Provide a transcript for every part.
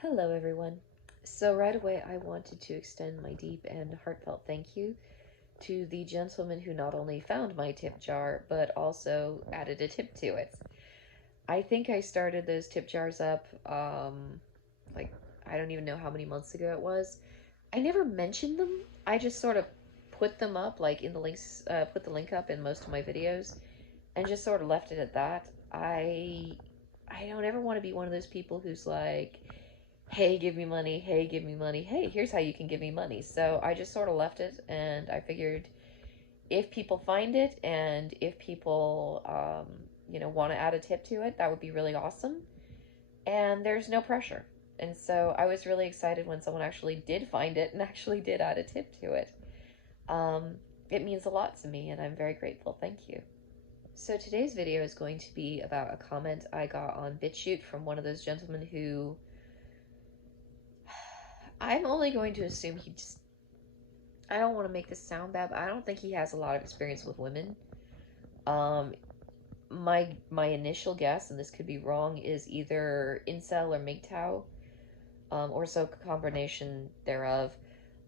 Hello, everyone. So, right away, I wanted to extend my deep and heartfelt thank you to the gentleman who not only found my tip jar, but also added a tip to it. I think I started those tip jars up, like, I don't even know how many months ago it was. I never mentioned them. I just sort of put them up, like, in the links, put the link up in most of my videos, and just sort of left it at that. I don't ever want to be one of those people who's like, hey, give me money, hey, give me money, hey, here's how you can give me money. So I just sort of left it, and I figured if people find it and if people, want to add a tip to it, that would be really awesome. And there's no pressure. And so I was really excited when someone actually did find it and actually did add a tip to it. Um, it means a lot to me, and I'm very grateful. Thank you. So today's video is going to be about a comment I got on BitChute from one of those gentlemen who I'm only going to assume he just, I don't want to make this sound bad, but I don't think he has a lot of experience with women. Um, my initial guess, and this could be wrong, is either incel or MGTOW, or so combination thereof.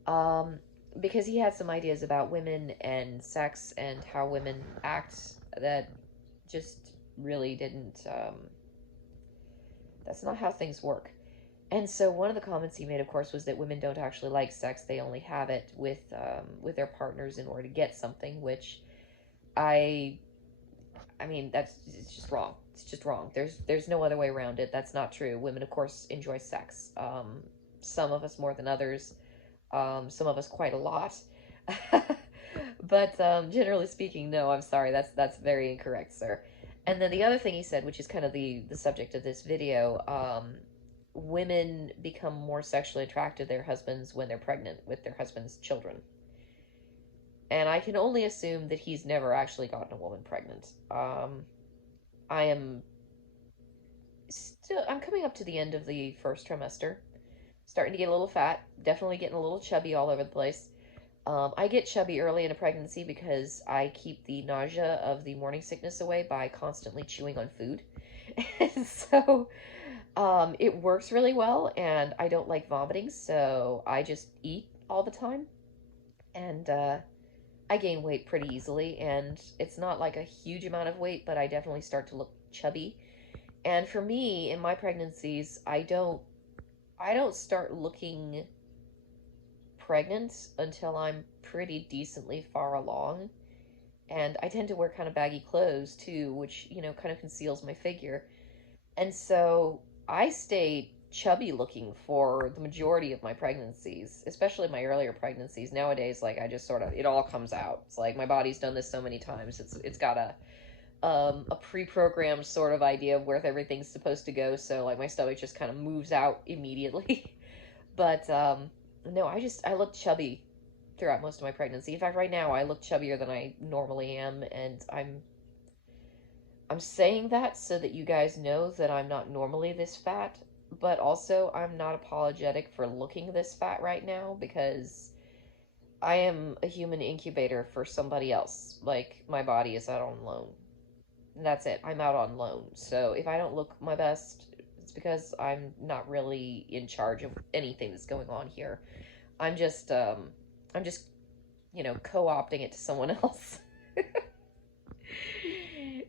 Um, because he had some ideas about women and sex and how women act that just really didn't. That's not how things work. And so one of the comments he made, of course, was that women don't actually like sex; they only have it with their partners in order to get something. Which I, I mean, that's it's just wrong. It's just wrong. There's no other way around it. That's not true. Women, of course, enjoy sex. Some of us more than others. Some of us quite a lot. But generally speaking, no. I'm sorry. That's very incorrect, sir. And then the other thing he said, which is kind of the subject of this video, women become more sexually attracted to their husbands when they're pregnant with their husband's children. And I can only assume that he's never actually gotten a woman pregnant. I am I'm coming up to the end of the first trimester, starting to get a little fat, definitely getting a little chubby all over the place. I get chubby early in a pregnancy because I keep the nausea of the morning sickness away by constantly chewing on food. And so it works really well, and I don't like vomiting, so I just eat all the time. And I gain weight pretty easily, and it's not like a huge amount of weight, but I definitely start to look chubby. And for me, in my pregnancies, I don't start looking pregnant until I'm pretty decently far along. And I tend to wear kind of baggy clothes too, which, kind of conceals my figure. And so I stay chubby looking for the majority of my pregnancies, especially my earlier pregnancies. Nowadays, like I just sort of it all comes out. It's like my body's done this so many times. It's got a pre-programmed sort of idea of where everything's supposed to go. So like my stomach just kind of moves out immediately. But no, I look chubby throughout most of my pregnancy. In fact, right now I look chubbier than I normally am, and I'm saying that so that you guys know that I'm not normally this fat, but also I'm not apologetic for looking this fat right now because I am a human incubator for somebody else. Like, my body is out on loan. And that's it. I'm out on loan. So if I don't look my best, it's because I'm not really in charge of anything that's going on here. I'm just, I'm just, co-opting it to someone else.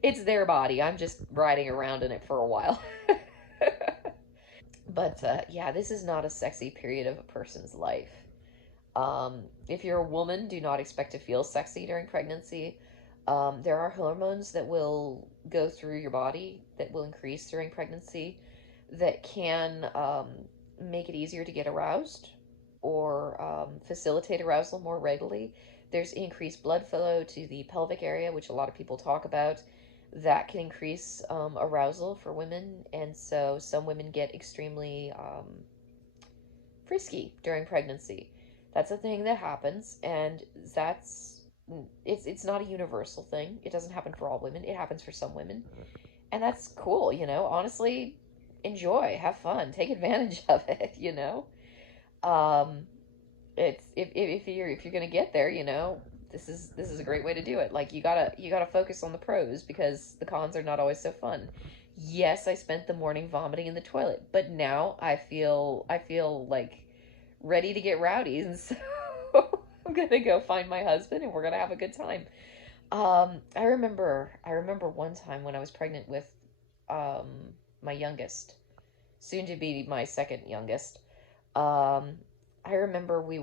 It's their body. I'm just riding around in it for a while. But yeah, this is not a sexy period of a person's life. If you're a woman, do not expect to feel sexy during pregnancy. There are hormones that will go through your body that will increase during pregnancy that can make it easier to get aroused or facilitate arousal more readily. There's increased blood flow to the pelvic area, which a lot of people talk about. That can increase arousal for women, and so some women get extremely frisky during pregnancy. That's a thing that happens, and that's it's not a universal thing. It doesn't happen for all women. It happens for some women, and that's cool. Honestly, enjoy, have fun, take advantage of it. Um, it's if you're gonna get there, this is a great way to do it. Like you gotta focus on the pros because the cons are not always so fun. Yes, I spent the morning vomiting in the toilet, but now I feel like ready to get rowdy, and so I'm gonna go find my husband and we're gonna have a good time. I remember one time when I was pregnant with um my youngest, soon to be my second youngest. Um, I remember we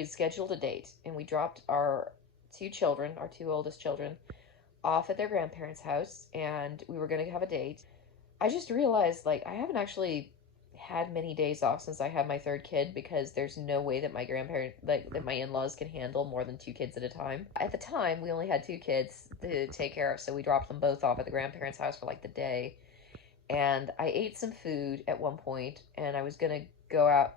had scheduled a date and we dropped our two children, our two oldest children, off at their grandparents' house, and we were going to have a date. I just realized, like, I haven't actually had many days off since I had my third kid, because there's no way that that my in-laws can handle more than two kids at a time. At the time, we only had two kids to take care of, so we dropped them both off at the grandparents' house for like the day. And I ate some food at one point, and I was gonna go out.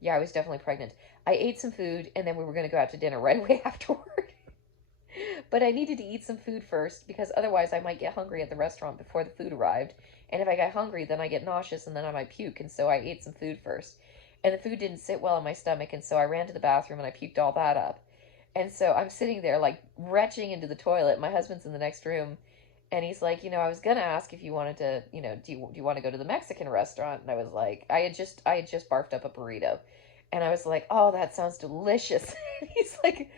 Yeah, I was definitely pregnant. I ate some food, and then we were gonna go out to dinner right away afterward. But I needed to eat some food first, because otherwise I might get hungry at the restaurant before the food arrived. And if I got hungry, then I get nauseous and then I might puke. And so I ate some food first. And the food didn't sit well in my stomach. And so I ran to the bathroom and I puked all that up. And so I'm sitting there like retching into the toilet. My husband's in the next room. And he's like, I was gonna ask if you wanted to, do you want to go to the Mexican restaurant? And I was like, I had just barfed up a burrito, and I was like, oh, that sounds delicious. And he's like,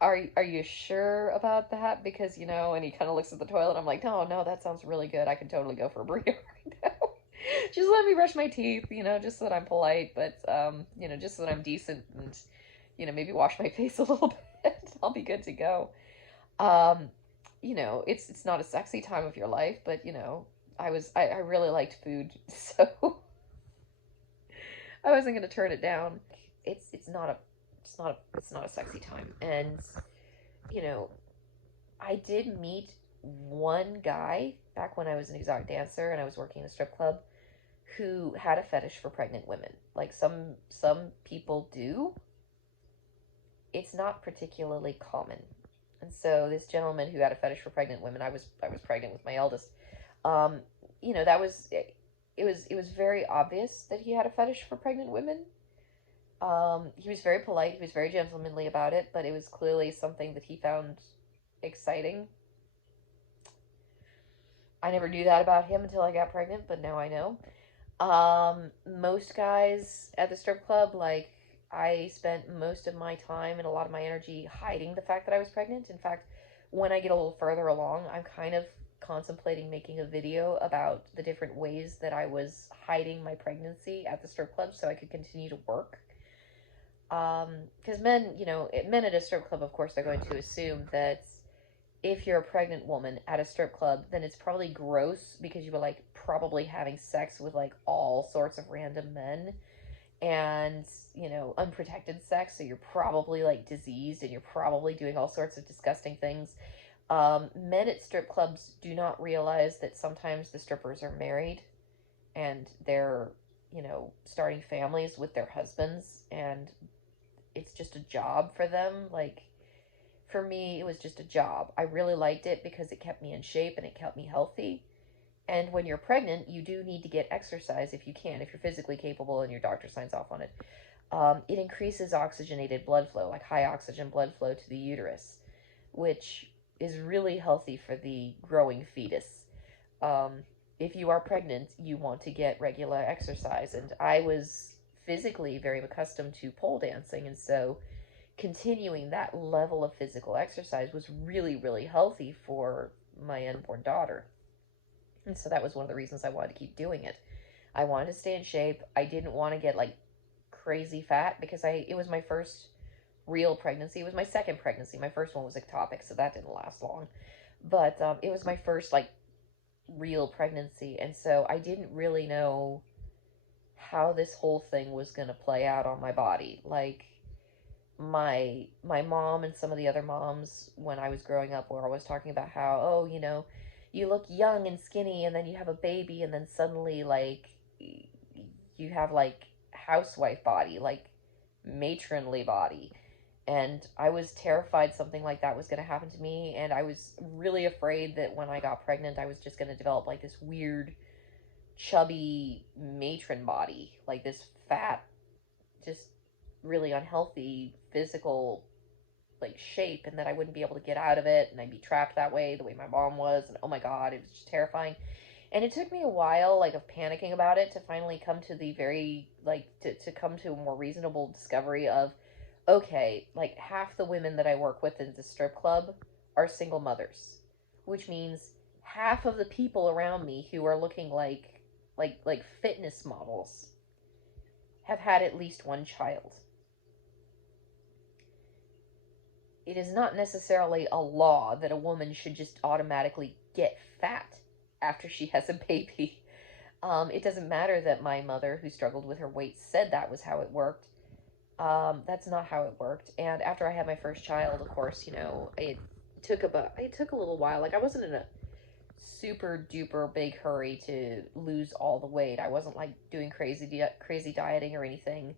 are you sure about that? Because and he kind of looks at the toilet. I'm like, no, no, that sounds really good. I can totally go for a burrito right now. Just let me brush my teeth, just so that I'm polite, but just so that I'm decent, and maybe wash my face a little bit. I'll be good to go. Um, it's not a sexy time of your life, but I really liked food, so I wasn't gonna turn it down. It's not a sexy time, and you know I did meet one guy back when I was an exotic dancer and I was working in a strip club, who had a fetish for pregnant women. Like some people do. It's not particularly common. And so this gentleman who had a fetish for pregnant women, I was pregnant with my eldest. Um, that was it was very obvious that he had a fetish for pregnant women. He was very polite, he was very gentlemanly about it, but it was clearly something that he found exciting. I never knew that about him until I got pregnant, but now I know. Most guys at the strip club, like, I spent most of my time and a lot of my energy hiding the fact that I was pregnant. In fact, when I get a little further along, I'm kind of contemplating making a video about the different ways that I was hiding my pregnancy at the strip club so I could continue to work. Because men at a strip club, of course, they're going to assume that if you're a pregnant woman at a strip club, then it's probably gross because you were like probably having sex with like all sorts of random men, and unprotected sex, so you're probably like diseased and you're probably doing all sorts of disgusting things. Men at strip clubs do not realize that sometimes the strippers are married and they're starting families with their husbands, and it's just a job for them. Like, for me, it was just a job. I really liked it because it kept me in shape and it kept me healthy. And when you're pregnant, you do need to get exercise if you can, if you're physically capable and your doctor signs off on it. It increases oxygenated blood flow, like high oxygen blood flow to the uterus, which is really healthy for the growing fetus. Um, if you are pregnant, you want to get regular exercise. And I was physically very accustomed to pole dancing, and so continuing that level of physical exercise was really, really healthy for my unborn daughter. And so that was one of the reasons I wanted to keep doing it. I wanted to stay in shape. I didn't want to get like crazy fat, because it was my first real pregnancy. It was my second pregnancy. My first one was ectopic, so that didn't last long. But it was my first like real pregnancy, and so I didn't really know how this whole thing was going to play out on my body. Like, my mom and some of the other moms when I was growing up were always talking about how, oh, you look young and skinny, and then you have a baby, and then suddenly, like, you have like housewife body, like matronly body. And I was terrified something like that was going to happen to me, and I was really afraid that when I got pregnant I was just going to develop like this weird chubby matron body, like this fat, just really unhealthy physical like shape, and that I wouldn't be able to get out of it, and I'd be trapped that way, the way my mom was, and oh my god, it was just terrifying. And it took me a while, like, of panicking about it to finally come to the very, like, to come to a more reasonable discovery of, okay, like, half the women that I work with in the strip club are single mothers, which means half of the people around me who are looking like fitness models have had at least one child. It is not necessarily a law that a woman should just automatically get fat after she has a baby. It doesn't matter that my mother, who struggled with her weight, said that was how it worked. That's not how it worked. And after I had my first child, of course, it took a little while. Like, I wasn't in a super duper big hurry to lose all the weight. I wasn't like doing crazy dieting or anything.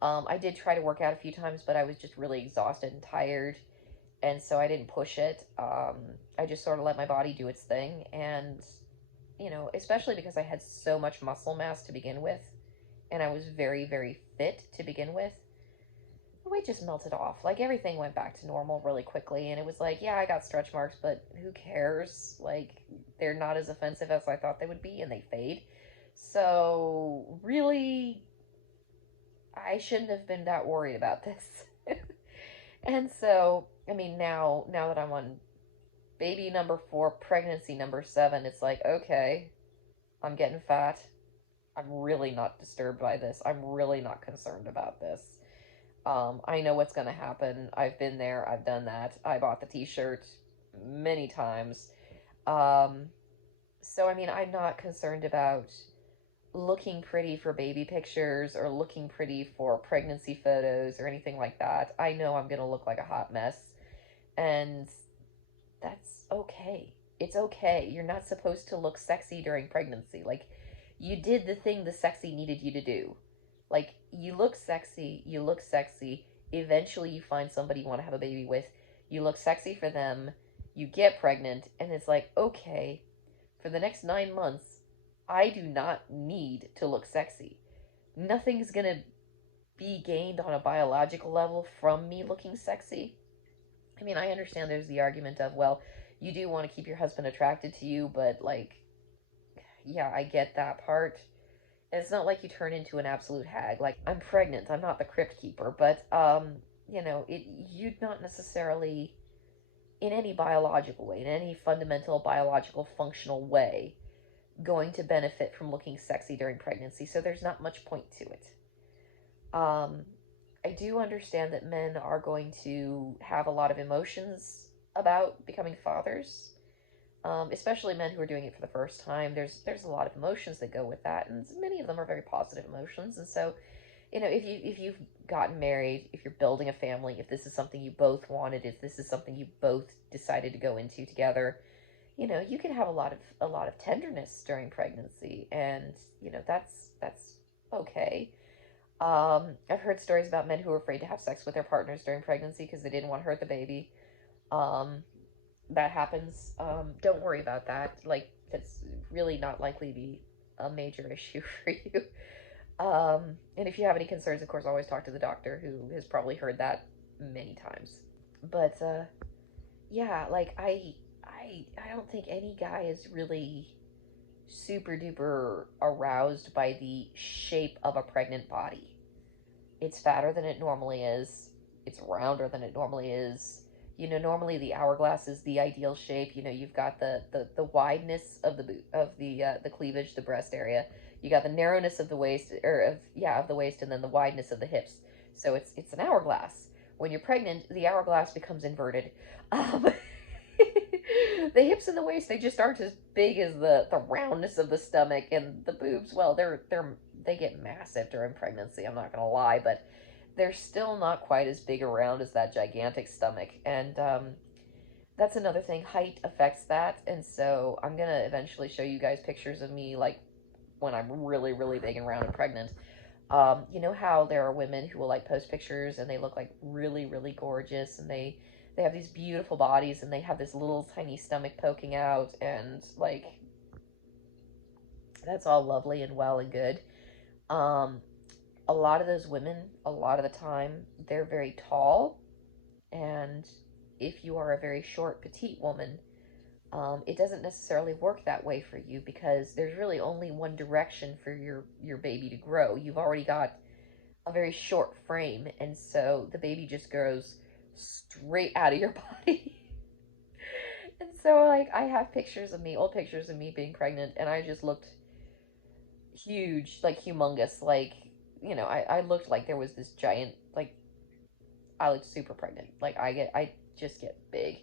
I did try to work out a few times, but I was just really exhausted and tired, and so I didn't push it. I just sort of let my body do its thing, and especially because I had so much muscle mass to begin with, and I was very, very fit to begin with, the weight just melted off. Like, everything went back to normal really quickly, and it was like, yeah, I got stretch marks, but who cares? Like, they're not as offensive as I thought they would be, and they fade. So, really, I shouldn't have been that worried about this. And so, I mean, now that I'm on baby number 4, pregnancy number 7, it's like, okay, I'm getting fat. I'm really not disturbed by this. I'm really not concerned about this. I know what's going to happen. I've been there. I've done that. I bought the t-shirt many times. Um, so, I mean, I'm not concerned about looking pretty for baby pictures or looking pretty for pregnancy photos or anything like that. I know I'm going to look like a hot mess. And that's okay. It's okay. You're not supposed to look sexy during pregnancy. Like, you did the thing the sexy needed you to do. Like, you look sexy, you look sexy. Eventually, you find somebody you want to have a baby with. You look sexy for them. You get pregnant, and it's like, okay, for the next 9 months, I do not need to look sexy. Nothing's gonna be gained on a biological level from me looking sexy. I mean, I understand there's the argument of, well, you do want to keep your husband attracted to you, but, like, yeah, I get that part. It's not like you turn into an absolute hag. Like, I'm pregnant. I'm not the crypt keeper, but you'd not necessarily, in any biological way, in any fundamental biological functional way, going to benefit from looking sexy during pregnancy. So there's not much point to it. Um, I do understand that men are going to have a lot of emotions about becoming fathers, especially men who are doing it for the first time. There's a lot of emotions that go with that, and many of them are very positive emotions. And so, if you've gotten married, if you're building a family, if this is something you both wanted, if this is something you both decided to go into together, you can have a lot of tenderness during pregnancy, and that's okay. I've heard stories about men who are afraid to have sex with their partners during pregnancy because they didn't want to hurt the baby. Um, that happens. Don't worry about that. Like, that's really not likely to be a major issue for you. And if you have any concerns, of course, always talk to the doctor, who has probably heard that many times. But yeah, like, I don't think any guy is really super duper aroused by the shape of a pregnant body. It's fatter than it normally is. It's rounder than it normally is. Normally the hourglass is the ideal shape. You've got the wideness of the cleavage, the breast area. You got the narrowness of the waist, or of the waist, and then the wideness of the hips. So it's an hourglass. When you're pregnant, the hourglass becomes inverted. Um, the hips and the waist, they just aren't as big as the roundness of the stomach, and the boobs. Well, they get massive during pregnancy. I'm not gonna lie, but they're still not quite as big around as that gigantic stomach. And that's another thing. Height affects that, and so I'm gonna eventually show you guys pictures of me, like, when I'm really, really big and round and pregnant. You know how there are women who will, like, post pictures and they look like really, really gorgeous, and they have these beautiful bodies, and they have this little tiny stomach poking out, and, like, that's all lovely and well and good. Um, a lot of those women, a lot of the time, they're very tall, And if you are a very short, petite woman, it doesn't necessarily work that way for you because there's really only one direction for your baby to grow. You've already got a very short frame, and so the baby just grows straight out of your body. And so, like, I have pictures of me, old pictures of me being pregnant, and I just looked huge, like humongous. Like, I looked like there was this giant, like, I looked super pregnant. Like, I just get big.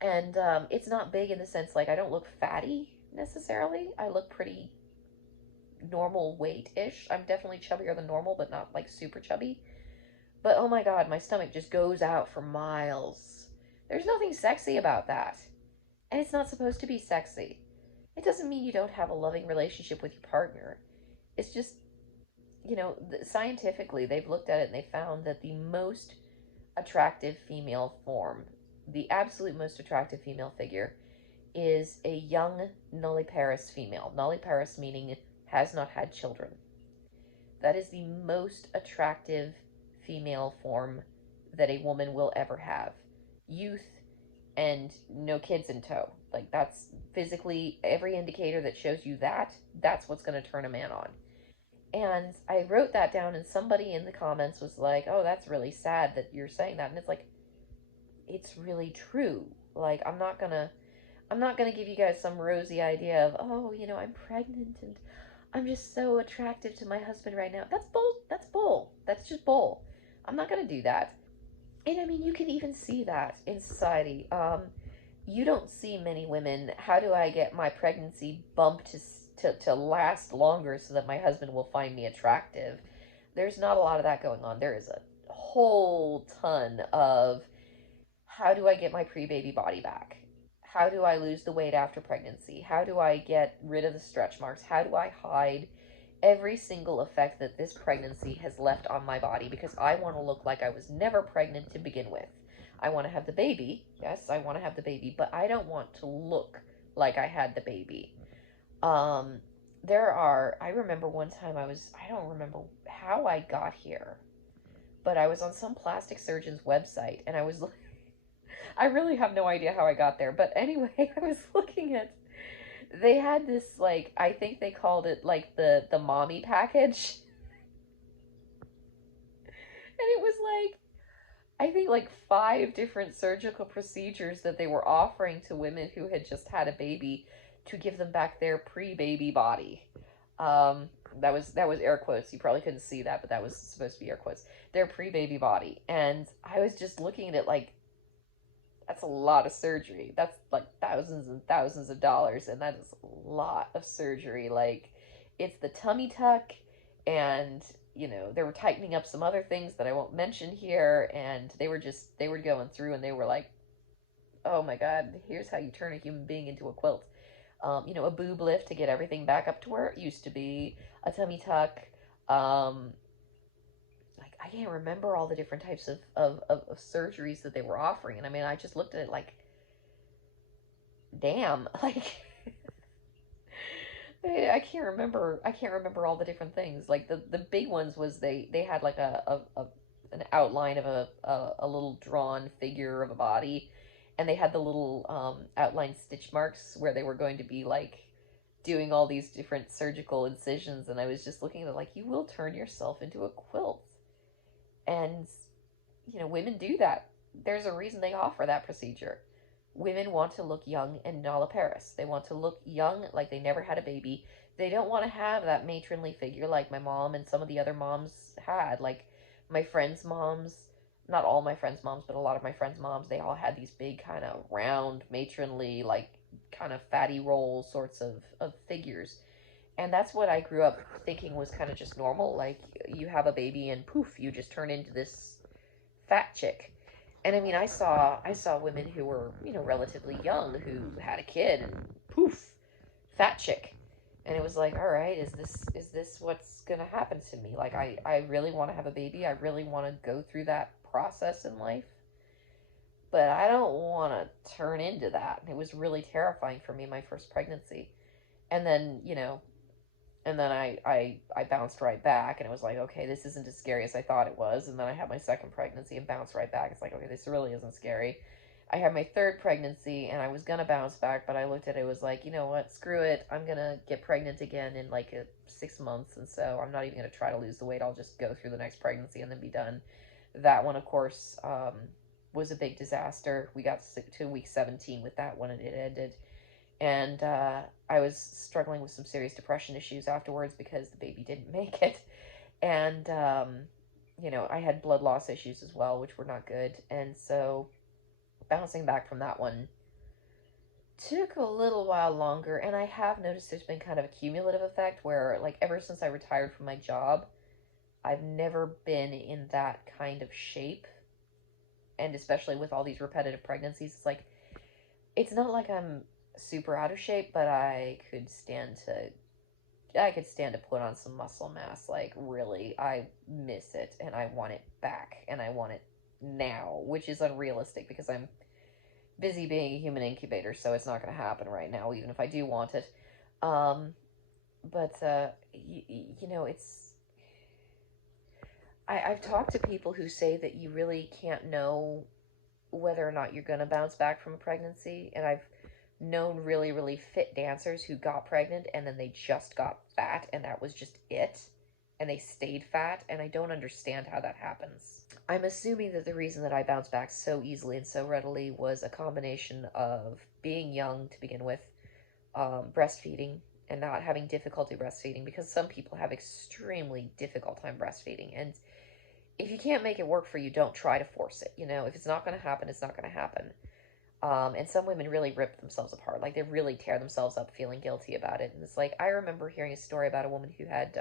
And it's not big in the sense, like, I don't look fatty necessarily. I look pretty normal weight ish. I'm definitely chubbier than normal, but not like super chubby. But oh my god, my stomach just goes out for miles. There's nothing sexy about that. And it's not supposed to be sexy. It doesn't mean you don't have a loving relationship with your partner. It's just, scientifically, they've looked at it and they found that the most attractive female form, the absolute most attractive female figure, is a young nulliparous female. Nulliparous meaning has not had children. That is the most attractive female form that a woman will ever have. Youth and no kids in tow. Like, that's physically every indicator that shows you that, that's what's going to turn a man on. And I wrote that down, and somebody in the comments was like, oh, that's really sad that you're saying that. And it's like, it's really true. Like, I'm not gonna give you guys some rosy idea of, oh, I'm pregnant and I'm just so attractive to my husband right now. That's bull. That's bull. That's just bull. I'm not gonna do that. And I mean, you can even see that in society. You don't see many women. How do I get my pregnancy bump to last longer so that my husband will find me attractive? There's not a lot of that going on. There is a whole ton of how do I get my pre-baby body back? How do I lose the weight after pregnancy? How do I get rid of the stretch marks? How do I hide every single effect that this pregnancy has left on my body? Because I want to look like I was never pregnant to begin with. I want to have the baby. Yes, I want to have the baby, but I don't want to look like I had the baby. Um, I remember one time I don't remember how I got here, but I was on some plastic surgeon's website and I really have no idea how I got there, but anyway, I was looking at, they had this, like, I think they called it like the mommy package. And it was like, I think like five different surgical procedures that they were offering to women who had just had a baby to give them back their pre-baby body. Um, that was air quotes. You probably couldn't see that, but that was supposed to be air quotes. Their pre-baby body, and I was just looking at it like, that's a lot of surgery. That's like thousands and thousands of dollars, and that is a lot of surgery. Like, it's the tummy tuck, and they were tightening up some other things that I won't mention here, and they were going through, and they were like, oh my god, here's how you turn a human being into a quilt. A boob lift to get everything back up to where it used to be, a tummy tuck, um, like, I can't remember all the different types of surgeries that they were offering. And I mean, I just looked at it like, damn, like, I can't remember all the different things. Like, the big ones was they had like an outline of a little drawn figure of a body, and they had the little outline stitch marks where they were going to be like doing all these different surgical incisions. And I was just looking at it like, you will turn yourself into a quilt. And, women do that. There's a reason they offer that procedure. Women want to look young and nulliparous. They want to look young, like they never had a baby. They don't want to have that matronly figure like my mom and some of the other moms had. Like, my friends' moms, not all my friends' moms, but a lot of my friends' moms, they all had these big kind of round, matronly, like kind of fatty roll sorts of figures. And that's what I grew up thinking was kind of just normal. Like, you have a baby and poof, you just turn into this fat chick. And I mean, I saw women who were, relatively young who had a kid and poof, fat chick. And it was like, all right, is this what's gonna happen to me? Like, I really want to have a baby. I really want to go through that process in life, but I don't want to turn into that. It was really terrifying for me, my first pregnancy. And then, And then I bounced right back, and it was like, okay, this isn't as scary as I thought it was. And then I had my second pregnancy and bounced right back. It's like, okay, this really isn't scary. I had my third pregnancy, and I was gonna bounce back, but I looked at it, was like, you know what, screw it. I'm gonna get pregnant again in like 6 months, and so I'm not even gonna try to lose the weight. I'll just go through the next pregnancy and then be done. That one, of course, was a big disaster. We got to week 17 with that one, and it ended. And I was struggling with some serious depression issues afterwards because the baby didn't make it. And, I had blood loss issues as well, which were not good. And so bouncing back from that one took a little while longer. And I have noticed there's been kind of a cumulative effect where, like, ever since I retired from my job, I've never been in that kind of shape. And especially with all these repetitive pregnancies, it's like, it's not like I'm super out of shape, but I could stand to put on some muscle mass. Like, really, I miss it and I want it back and I want it now, which is unrealistic because I'm busy being a human incubator, so it's not going to happen right now, even if I do want it. Um, but I've talked to people who say that you really can't know whether or not you're going to bounce back from a pregnancy, and I've known really, really fit dancers who got pregnant and then they just got fat and that was just it. And they stayed fat, and I don't understand how that happens. I'm assuming that the reason that I bounced back so easily and so readily was a combination of being young to begin with, breastfeeding, and not having difficulty breastfeeding, because some people have extremely difficult time breastfeeding. And if you can't make it work for you, don't try to force it. If it's not going to happen, it's not going to happen. And some women really rip themselves apart. Like, they really tear themselves up feeling guilty about it. And it's like, I remember hearing a story about a woman who had,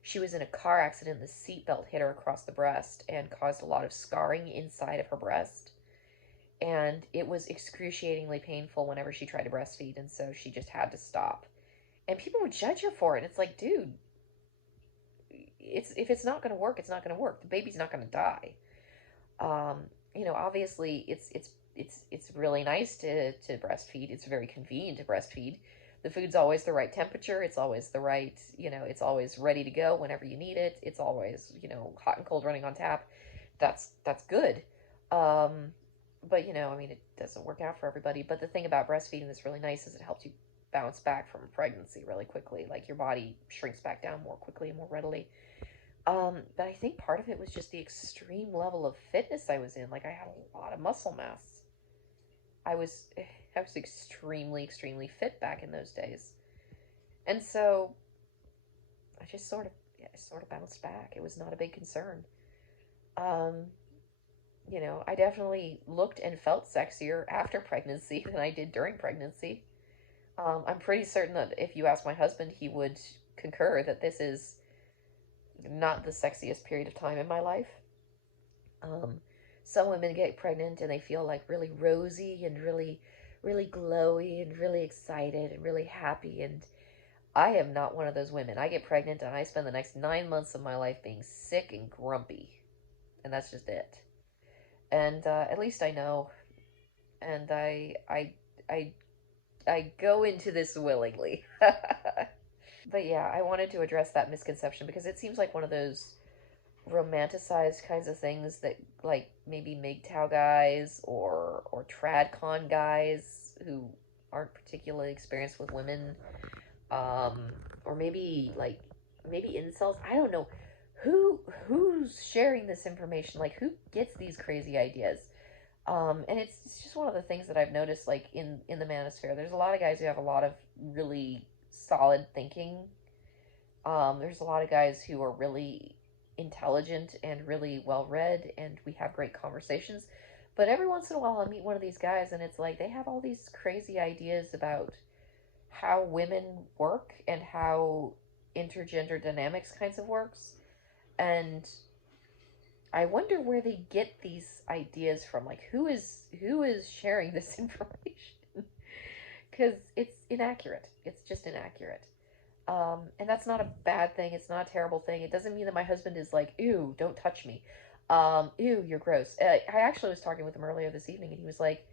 she was in a car accident. The seatbelt hit her across the breast and caused a lot of scarring inside of her breast. And it was excruciatingly painful whenever she tried to breastfeed. And so she just had to stop. And people would judge her for it. It's like, dude, if it's not going to work, it's not going to work. The baby's not going to die. Obviously it's really nice to breastfeed. It's very convenient to breastfeed. The food's always the right temperature. It's always the right, it's always ready to go whenever you need it. It's always, hot and cold running on tap. That's good. Um, but it doesn't work out for everybody. But the thing about breastfeeding that's really nice is it helps you bounce back from pregnancy really quickly. Like, your body shrinks back down more quickly and more readily. But I think part of it was just the extreme level of fitness I was in. Like, I had a lot of muscle mass. I was I was extremely, extremely fit back in those days. And so I just sort of bounced back. It was not a big concern. Um, I definitely looked and felt sexier after pregnancy than I did during pregnancy. I'm pretty certain that if you ask my husband, he would concur that this is not the sexiest period of time in my life. Um, some women get pregnant and they feel like really rosy and really, really glowy and really excited and really happy. And I am not one of those women. I get pregnant and I spend the next 9 months of my life being sick and grumpy. And that's just it. And at least I know. And I, I go into this willingly. But yeah, I wanted to address that misconception because it seems like one of those romanticized kinds of things that, like, maybe MGTOW guys or tradcon guys who aren't particularly experienced with women, um, or maybe incels. I don't know who's sharing this information. Like, who gets these crazy ideas? And it's just one of the things that I've noticed, like, in the manosphere. There's a lot of guys who have a lot of really solid thinking. There's a lot of guys who are really intelligent and really well read, and we have great conversations. But every once in a while, I meet one of these guys, and it's like they have all these crazy ideas about how women work and how intergender dynamics kinds of works. And I wonder where they get these ideas from. Like, who is sharing this information? Because it's inaccurate. It's just inaccurate. And that's not a bad thing. It's not a terrible thing. It doesn't mean that my husband is like, ew, don't touch me. Ew, you're gross. I actually was talking with him earlier this evening, and he was like,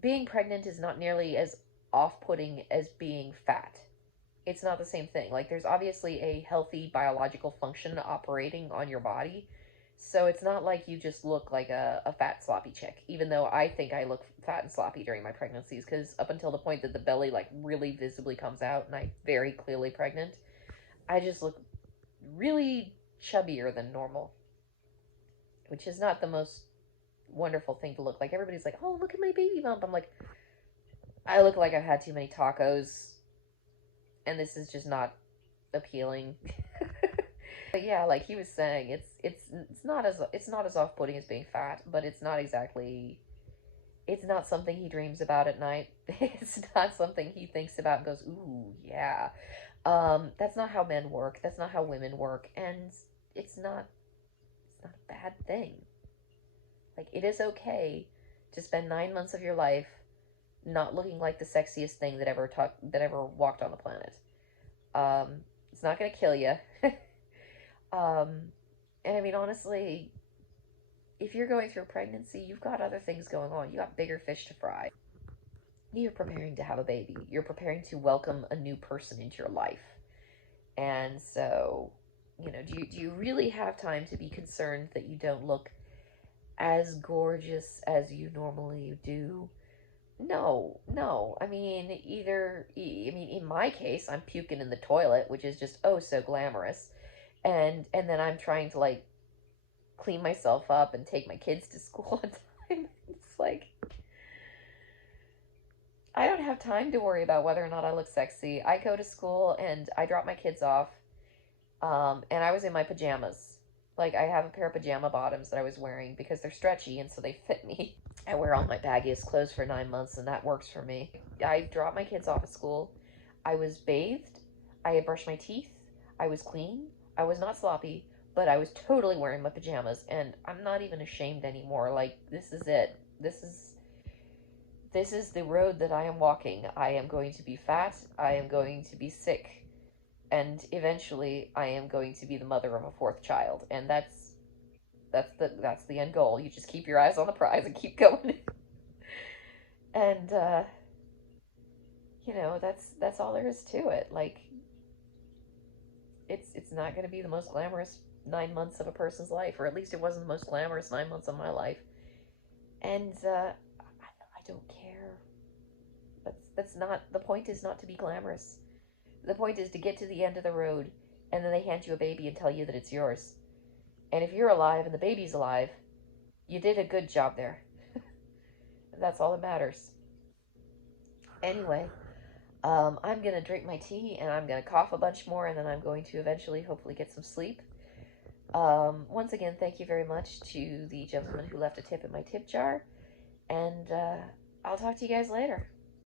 being pregnant is not nearly as off putting as being fat. it's not the same thing. Like, there's obviously a healthy biological function operating on your body. So it's not like you just look like a fat, sloppy chick, even though I think I look fat and sloppy during my pregnancies, because up until the point that the belly, like, really visibly comes out and I'm very clearly pregnant, I just look really chubbier than normal, which is not the most wonderful thing to look like. Everybody's like, oh, look at my baby bump. I'm like, I look like I've had too many tacos, and this is just not appealing. But yeah, like he was saying, it's not as off putting as being fat, but it's not something he dreams about at night. It's not something he thinks about and goes, ooh, yeah. That's not how men work. That's not how women work, and it's not it's not a bad thing. Like, it is okay to spend 9 months of your life not looking like the sexiest thing that ever walked on the planet. It's not gonna kill you. And I mean, honestly, if you're going through pregnancy, you've got other things going on. You got bigger fish to fry. You're preparing to have a baby. You're preparing to welcome a new person into your life. And so, do you really have time to be concerned that you don't look as gorgeous as you normally do? No, no. I mean, in my case, I'm puking in the toilet, which is just oh so glamorous. And then I'm trying to, like, clean myself up and take my kids to school on time. It's like, I don't have time to worry about whether or not I look sexy. I go to school and I drop my kids off, and I was in my pajamas. Like, I have a pair of pajama bottoms that I was wearing because they're stretchy and so they fit me. I wear all my baggiest clothes for 9 months, and that works for me. I dropped my kids off at school. I was bathed. I had brushed my teeth. I was clean. I was not sloppy, but I was totally wearing my pajamas, and I'm not even ashamed anymore. Like, this is it. This is the road that I am walking. I am going to be fat. I am going to be sick, and eventually I am going to be the mother of a fourth child, and that's the end goal. You just keep your eyes on the prize and keep going. And that's all there is to it. Like, it's not going to be the most glamorous 9 months of a person's life, or at least it wasn't the most glamorous 9 months of my life. And I don't care. That's not the point. Is not to be glamorous. The point is to get to the end of the road, and then they hand you a baby and tell you that it's yours. And if you're alive and the baby's alive, you did a good job there. That's all that matters. Anyway, I'm going to drink my tea, and I'm going to cough a bunch more, and then I'm going to eventually, hopefully, get some sleep. Once again, thank you very much to the gentleman who left a tip in my tip jar, and I'll talk to you guys later.